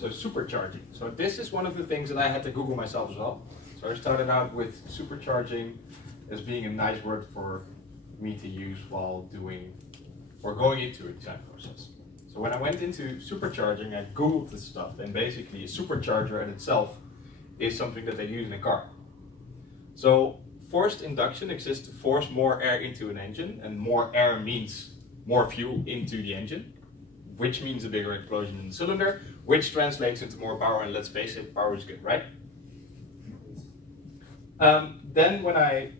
So supercharging. So this is one of the things that I had to Google myself as well. So I started out with supercharging as being a nice word for me to use while doing or going into a design process. So when I went into supercharging, I Googled this stuff, and basically a supercharger in itself is something that they use in a car. So forced induction exists to force more air into an engine, and more air means more fuel into the engine, which means a bigger explosion in the cylinder, which translates into more power, and let's face it, power is good, right? Then when I,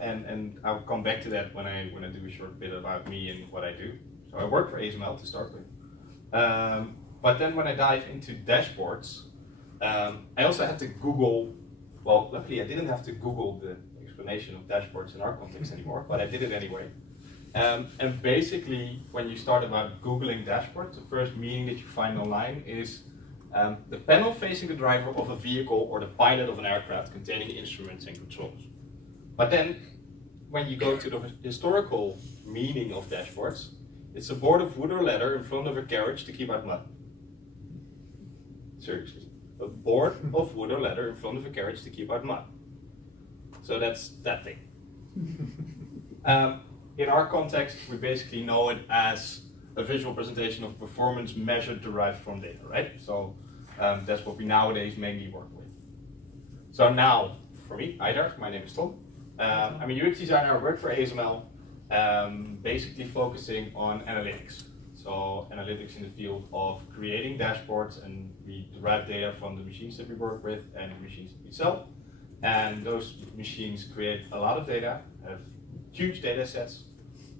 and I'll come back to that when I do a short bit about me and what I do. So I work for ASML to start with. But then when I dive into dashboards, I also had to Google, well, luckily I didn't have to Google the explanation of dashboards in our context anymore, but I did it anyway. And basically, when you start about Googling dashboards, the first meaning that you find online is the panel facing the driver of a vehicle or the pilot of an aircraft containing instruments and controls. But then, when you go to the historical meaning of dashboards, it's a board of wood or leather in front of a carriage to keep out mud. Seriously. A board of wood or leather in front of a carriage to keep out mud. So that's that thing. In our context, we basically know it as a visual presentation of performance measured derived from data, right? So that's what we nowadays mainly work with. So now, for me, hi there, my name is Tom. I'm a UX designer, I work for ASML, basically focusing on analytics. So analytics in the field of creating dashboards, and we derive data from the machines that we work with and the machines that we sell. And those machines create a lot of data, have huge data sets.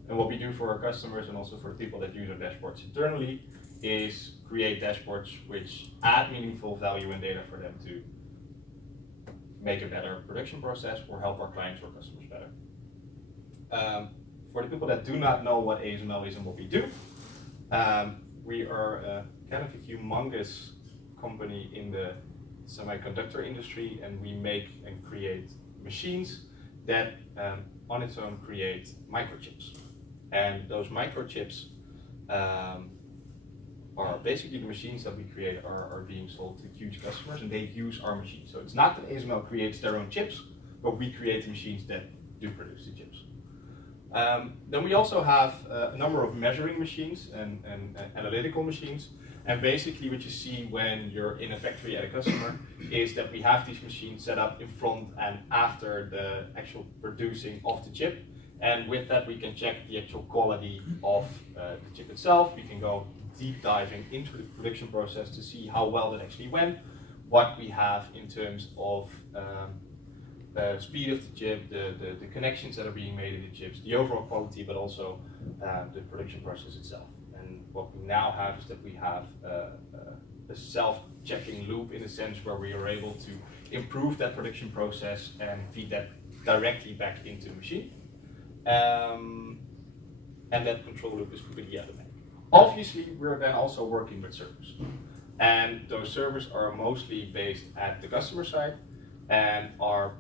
And what we do for our customers and also for people that use our dashboards internally is create dashboards which add meaningful value and data for them to make a better production process or help our clients or customers better. For the people that do not know what ASML is and what we do, we are kind of a humongous company in the semiconductor industry, and we make and create machines that on its own create microchips. And those microchips are basically the machines that we create are being sold to huge customers, and they use our machines. So it's not that ASML creates their own chips, but we create the machines that do produce the chips. Then we also have a number of measuring machines and analytical machines. And basically what you see when you're in a factory at a customer is that we have these machines set up in front and after the actual producing of the chip. And with that we can check the actual quality of the chip itself. We can go deep diving into the production process to see how well that actually went, what we have in terms of the speed of the chip, the connections that are being made in the chips, the overall quality, but also the production process itself. And what we now have is that we have a self-checking loop in a sense where we are able to improve that production process and feed that directly back into the machine. And that control loop is completely automatic. Obviously, we're then also working with servers. And those servers are mostly based at the customer side and are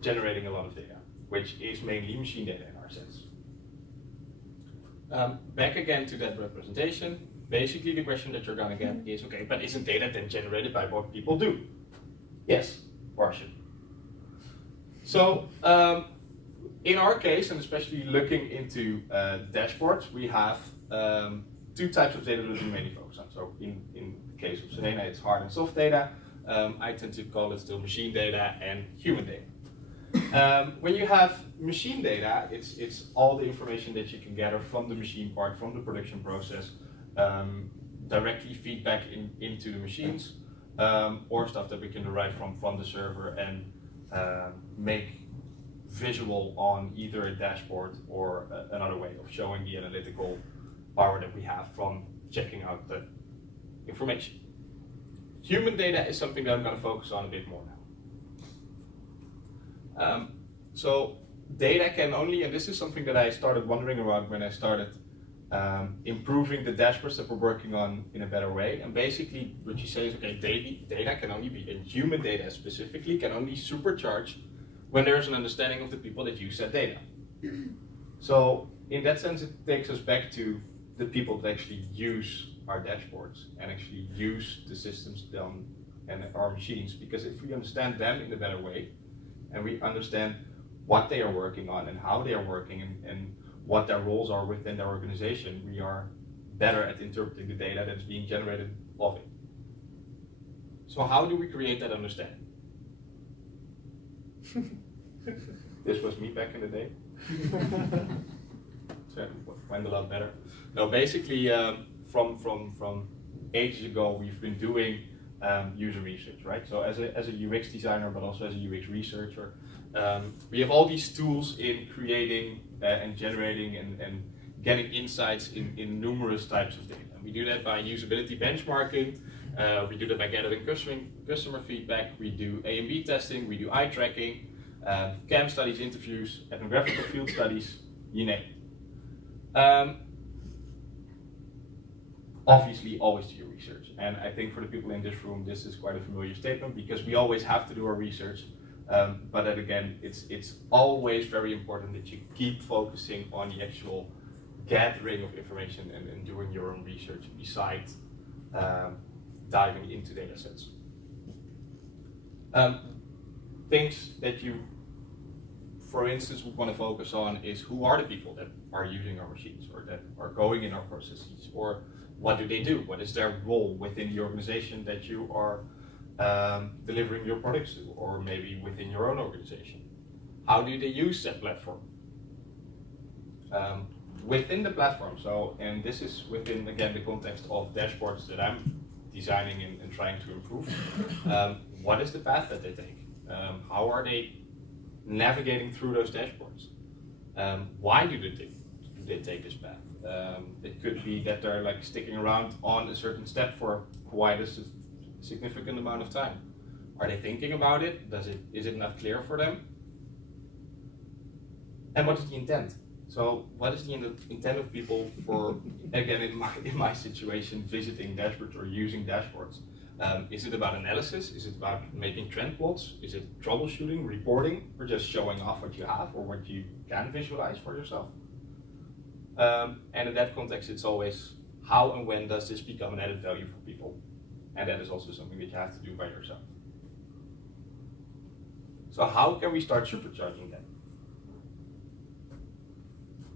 generating a lot of data, which is mainly machine data in our sense. Back again to that representation, basically the question that you're going to get is, okay, but isn't data then generated by what people do? Yes, partially. So in our case, and especially looking into dashboards, we have two types of data that we mainly focus on. So in the case of Selena, it's hard and soft data. I tend to call it still machine data and human data. When you have machine data, it's all the information that you can gather from the machine part, from the production process, directly feedback into the machines, or stuff that we can derive from the server and make visual on either a dashboard or another way of showing the analytical power that we have from checking out the information. Human data is something that I'm going to focus on a bit more now. So data can only, and this is something that I started wondering about when I started improving the dashboards that we're working on in a better way. And basically what you say is, okay, data can only be, and human data specifically, can only supercharge when there's an understanding of the people that use that data. So in that sense, it takes us back to the people that actually use our dashboards and actually use the systems done and our machines, because if we understand them in a better way and we understand what they are working on and how they are working and what their roles are within their organization, we are better at interpreting the data that's being generated of it. So how do we create that understanding? This was me back in the day. So it went a lot better. No, basically from ages ago we've been doing user research, right? So as a UX designer, but also as a UX researcher, we have all these tools in creating and generating and getting insights in numerous types of data. And we do that by usability benchmarking, we do that by gathering customer feedback, we do A/B testing, we do eye tracking, CAM studies, interviews, ethnographical field studies, you name it. Obviously, always do your research. And I think for the people in this room, this is quite a familiar statement because we always have to do our research. But then again, it's always very important that you keep focusing on the actual gathering of information and doing your own research besides diving into data sets. Things that you, for instance, would want to focus on is who are the people that are using our machines or that are going in our processes, or what do they do? What is their role within the organization that you are delivering your products to, or maybe within your own organization? How do they use that platform? Within the platform, so, and this is within, again, the context of dashboards that I'm designing and trying to improve, what is the path that they take? How are they navigating through those dashboards? Why do they take this path? It could be that they're like sticking around on a certain step for quite a significant amount of time. Are they thinking about it? Is it not clear for them? And what is the intent? So what is the intent of people for, again, in my situation, visiting dashboards or using dashboards? Is it about analysis? Is it about making trend plots? Is it troubleshooting, reporting, or just showing off what you have or what you can visualize for yourself? And in that context, it's always how and when does this become an added value for people? And that is also something that you have to do by yourself. So how can we start supercharging that?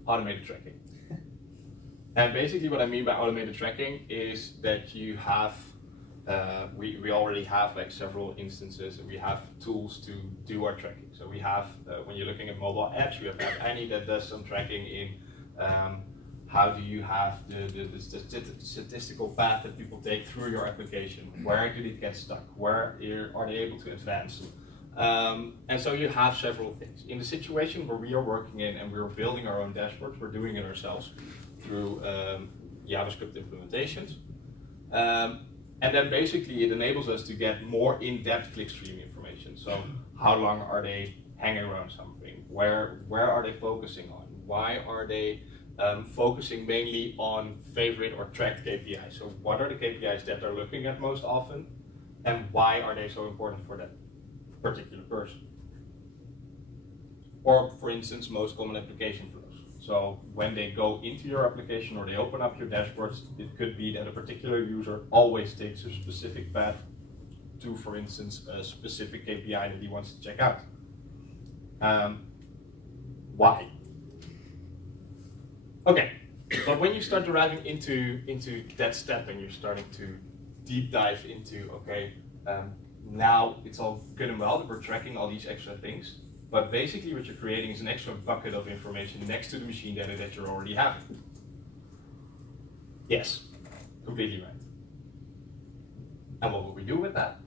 Automated tracking. And basically what I mean by automated tracking is that you have, we already have like several instances and we have tools to do our tracking. So we have, when you're looking at mobile apps, we have Annie that does some tracking in how do you have the statistical path that people take through your application? Where do they get stuck? Where are they able to advance? And so you have several things. In the situation where we are working in and we're building our own dashboards, we're doing it ourselves through JavaScript implementations. And then basically it enables us to get more in-depth clickstream information. So how long are they hanging around something? Where are they focusing on? Why are they focusing mainly on favorite or tracked KPIs? So what are the KPIs that they're looking at most often? And why are they so important for that particular person? Or for instance, most common application flows. So when they go into your application or they open up your dashboards, it could be that a particular user always takes a specific path to, for instance, a specific KPI that he wants to check out. Why? Okay, but when you start arriving into that step and you're starting to deep dive into, okay, now it's all good and well that we're tracking all these extra things, but basically what you're creating is an extra bucket of information next to the machine data that you're already having. Yes, completely right. And what will we do with that?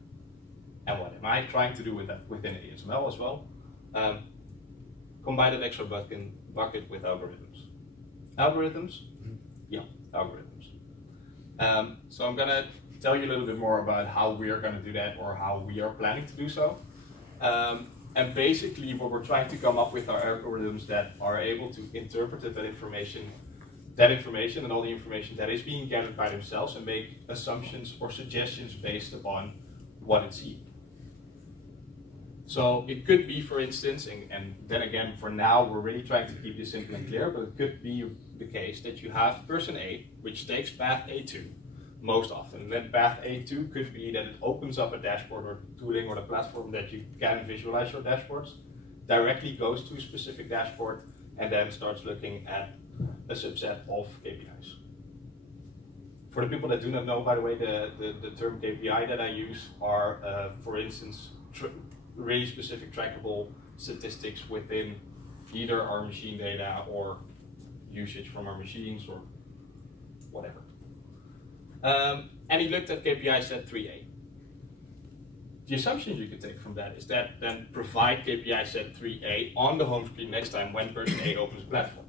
And what am I trying to do with that within ASML as well? Combine that extra bucket with algorithms. Algorithms? Yeah, algorithms. So I'm gonna tell you a little bit more about how we are gonna do that or how we are planning to do so. And basically what we're trying to come up with are algorithms that are able to interpret that information and all the information that is being gathered by themselves and make assumptions or suggestions based upon what it's seeing. So it could be, for instance, and then again, for now, we're really trying to keep this simple and clear, but it could be the case that you have person A, which takes path A2 most often. And then path A2 could be that it opens up a dashboard or tooling or the platform that you can visualize your dashboards, directly goes to a specific dashboard, and then starts looking at a subset of KPIs. For the people that do not know, by the way, the term KPI that I use are, for instance, really specific trackable statistics within either our machine data or usage from our machines or whatever. And he looked at KPI set 3A. The assumption you could take from that is that then provide KPI set 3A on the home screen next time when person A opens the platform.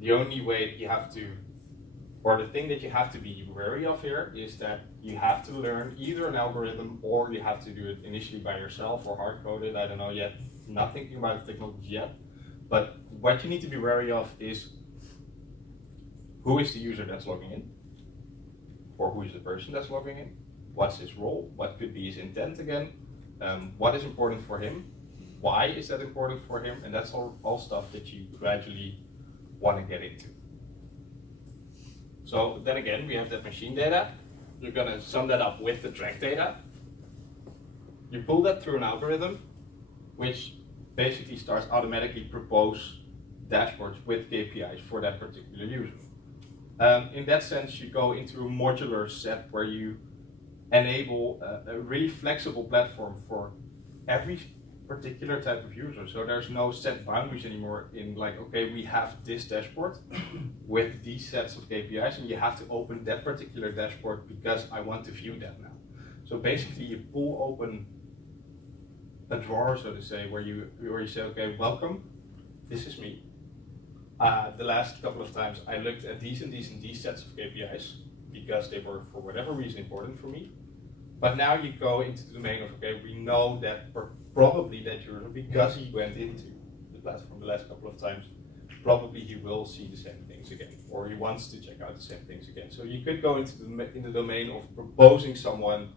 The only way that you have to, or the thing that you have to be wary of here is that you have to learn either an algorithm or you have to do it initially by yourself or hard code it, I don't know yet, not thinking about the technology yet. But what you need to be wary of is who is the user that's logging in, or who is the person that's logging in, what's his role, what could be his intent again, what is important for him, why is that important for him, and that's all stuff that you gradually want to get into. So then again, we have that machine data. You're going to sum that up with the track data. You pull that through an algorithm, which basically starts automatically propose dashboards with KPIs for that particular user. In that sense, you go into a modular set where you enable a really flexible platform for every particular type of user. So there's no set boundaries anymore in like, okay, we have this dashboard with these sets of KPIs and you have to open that particular dashboard because I want to view that now. So basically you pull open a drawer, so to say, where you say, okay, welcome, this is me. The last couple of times I looked at these and these and these sets of KPIs because they were for whatever reason important for me. But now you go into the domain of, okay, we know that probably that user, because he went into the platform the last couple of times, probably he will see the same things again, or he wants to check out the same things again. So you could go into the domain of proposing someone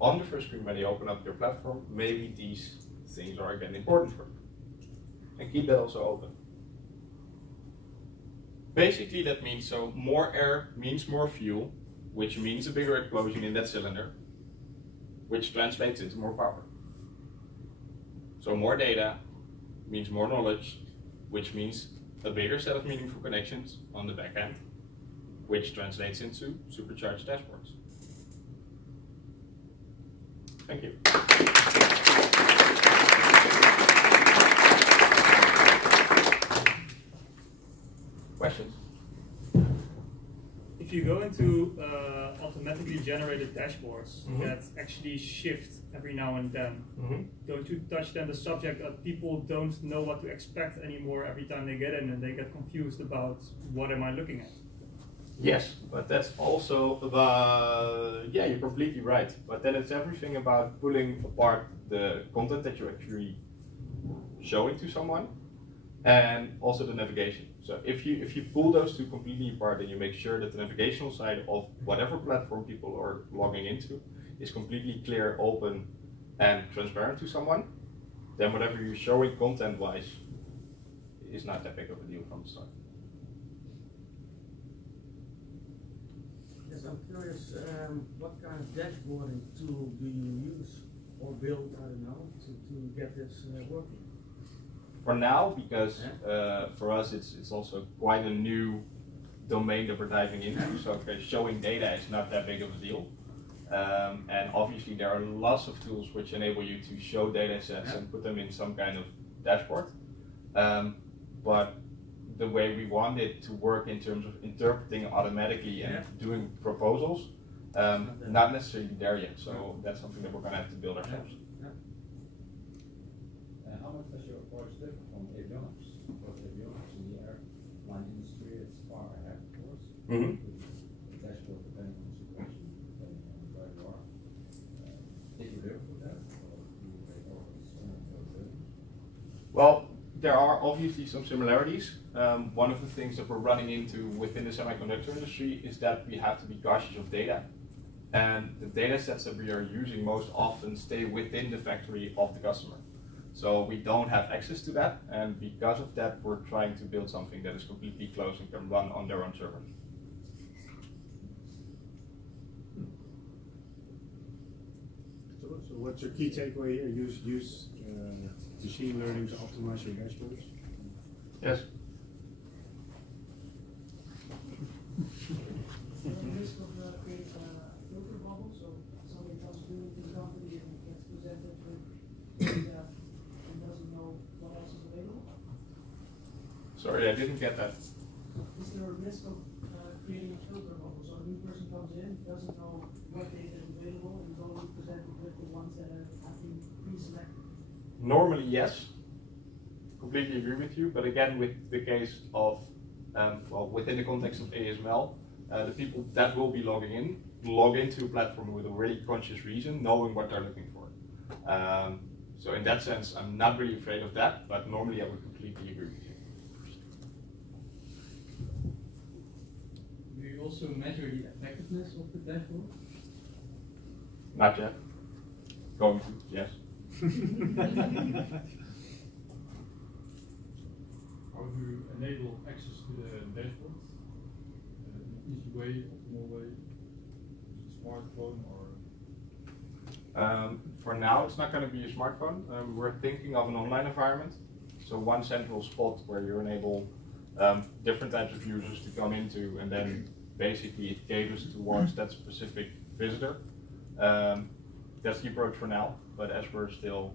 on the first screen when they open up your platform, maybe these things are again important for you. And keep that also open. Basically that means, so more air means more fuel, which means a bigger explosion in that cylinder, which translates into more power. So more data means more knowledge, which means a bigger set of meaningful connections on the back end, which translates into supercharged dashboards. Thank you. Questions? If you go into automatically generated dashboards that actually shift every now and then, don't you touch then the subject that people don't know what to expect anymore every time they get in and they get confused about what am I looking at? Yes, but that's also about, yeah, you're completely right. But then it's everything about pulling apart the content that you're actually showing to someone and also the navigation. So if you pull those two completely apart and you make sure that the navigational side of whatever platform people are logging into is completely clear, open, and transparent to someone, then whatever you're showing content-wise is not that big of a deal from the start. Yes, I'm curious, what kind of dashboarding tool do you use or build, I don't know, to get this working? For now, because for us it's also quite a new domain that we're diving into, so okay, showing data is not that big of a deal. And obviously there are lots of tools which enable you to show data sets and put them in some kind of dashboard. But the way we want it to work in terms of interpreting automatically and doing proposals, not necessarily there yet. So that's something that we're going to have to build ourselves. How much does your approach differ from avionics? Because avionics in the airline industry is far ahead, of course. The dashboard depending on the situation, depending on where you are. Did you live with that, or do you make always some of those things? Well, there are obviously some similarities. One of the things that we're running into within the semiconductor industry is that we have to be cautious of data. And the data sets that we are using most often stay within the factory of the customer. So we don't have access to that, and because of that, we're trying to build something that is completely closed and can run on their own server. So what's your key takeaway here? Use machine learning to optimize your dashboards? Yes. Is there a risk of creating a filter bubble? So somebody comes to the company and gets presented with data and doesn't know what else is available? Sorry, I didn't get that. Is there a risk of creating a filter bubble? So a new person comes in, doesn't know what data is available, and is only presented with the ones that have been pre-selected? Normally, yes. Completely agree with you, but again, with the case of, well, within the context of ASML, the people that will be logging in log into a platform with a really conscious reason, knowing what they're looking for. So in that sense, I'm not really afraid of that, but normally I would completely agree with you. Do you also measure the effectiveness of the dashboard? Not yet. Going to, yes. How do you enable access to the dashboard? An easy way, optimal way? Is it a smartphone or? For now, it's not going to be a smartphone. We're thinking of an online environment. So one central spot where you enable different types of users to come into, and then basically it caters towards that specific visitor. That's the approach for now, but as we're still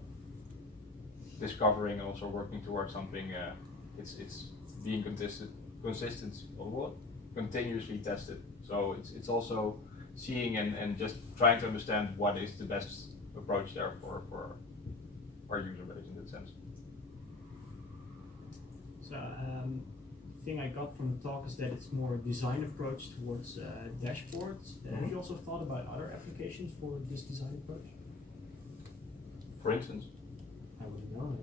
discovering and also working towards something, it's being continuously tested. So it's also seeing and just trying to understand what is the best approach there for our user base in that sense. So thing I got from the talk is that it's more a design approach towards dashboards. Have you also thought about other applications for this design approach? For instance? I wouldn't know.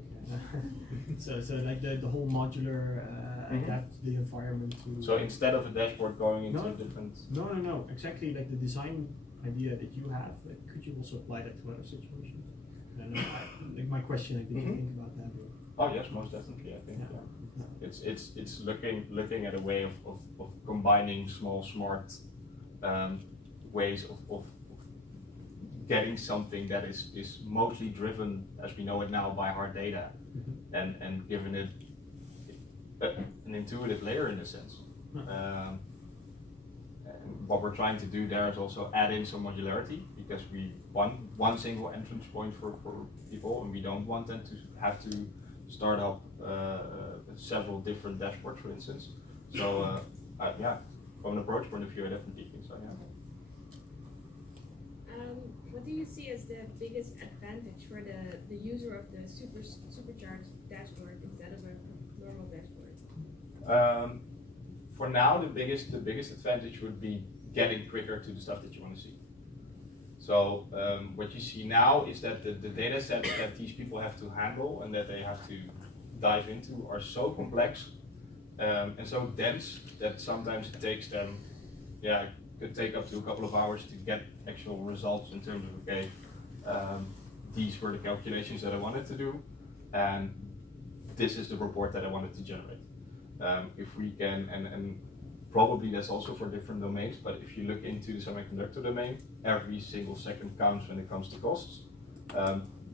So like the whole modular adapt the environment to. So instead of a dashboard going into a different. No. Exactly like the design idea that you have. Could you also apply that to other situations? Like my question, like, did you think about that? Oh yes, most definitely. I think. Yeah. It's looking at a way of combining small smart ways of getting something that is mostly driven, as we know it now, by hard data, and giving it an intuitive layer in a sense. And what we're trying to do there is also add in some modularity, because we want one single entrance point for people, and we don't want them to have to start up several different dashboards, for instance. So yeah, from an approach point of view, I definitely think so. Yeah. What do you see as the biggest advantage for the user of the supercharged dashboard instead of a normal dashboard? For now, the biggest advantage would be getting quicker to the stuff that you want to see. So what you see now is that the data sets that these people have to handle and that they have to dive into are so complex and so dense that sometimes it takes them, yeah, it could take up to a couple of hours to get actual results in terms of, okay, these were the calculations that I wanted to do, and this is the report that I wanted to generate. If we can, and probably that's also for different domains, but if you look into the semiconductor domain, every single second counts when it comes to costs.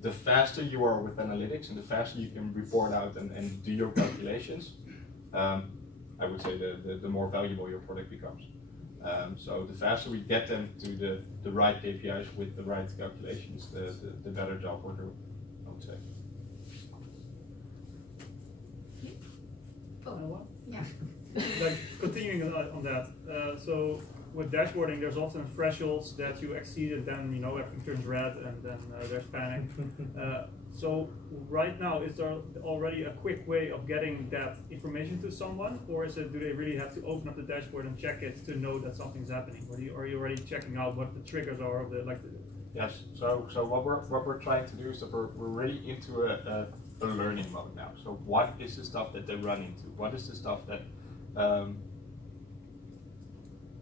The faster you are with analytics and the faster you can report out and do your calculations, I would say the more valuable your product becomes. So the faster we get them to the right KPIs with the right calculations, the better job we're doing, I would say. Yeah. Like continuing on that, so with dashboarding, there's often thresholds that you exceed, and then everything turns red, and then there's panic. So right now, is there already a quick way of getting that information to someone, or do they really have to open up the dashboard and check it to know that something's happening? Or are you already checking out what the triggers are of the Yes. So what we're trying to do is that we're really into a learning mode now. So what is the stuff that they run into? What is the stuff that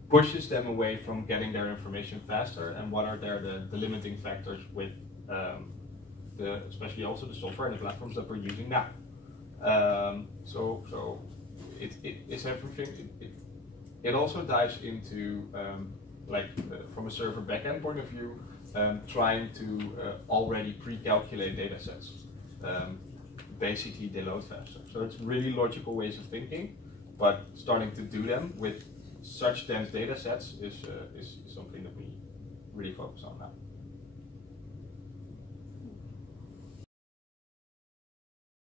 pushes them away from getting their information faster, and what are the limiting factors with especially also the software and the platforms that we're using now. So it's everything. It also dives into from a server backend point of view, trying to already pre-calculate data sets. Basically, they load faster. So it's really logical ways of thinking, but starting to do them with such dense data sets is something that we really focus on now.